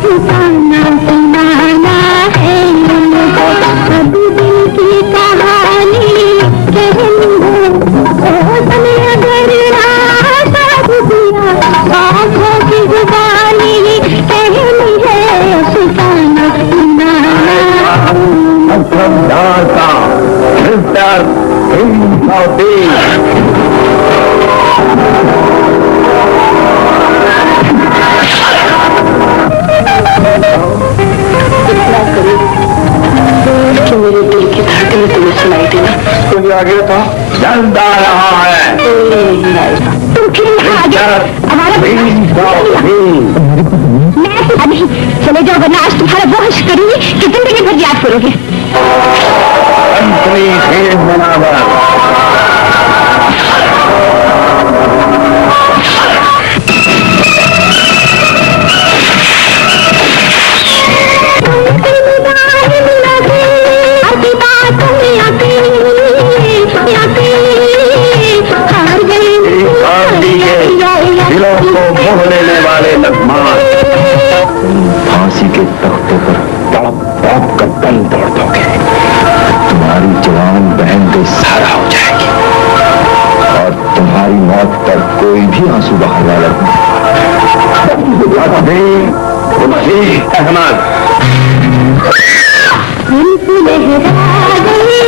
सुनाना सुनाना है उनको, अब दिल की कहानी कहनी है। उसने अगर आजाद दिया, आँखों की जुबानी कहनी है। सुनाना सुनाना मिस्टर कि मेरे दिल की धड़कन तुम्हें सुनाई देना। कोई आ गया था, जल्द आ रहा है। तुम फिर यहाँ आ गए। हमारा मैं अभी चले जाओ, वरना आज तुम्हारा वो हर्ष करूंगी कि जिंदगी भर याद करोगे। दिलों को मोह लेने वाले लगमान, फांसी के तख्ते पर तड़प तड़प कर दम तोड़ दोगे। तुम्हारी जवान बहन बेसहारा हो जाएगी और तुम्हारी मौत पर कोई भी आंसू बहाने वाला नहीं। अहमद लहरा गई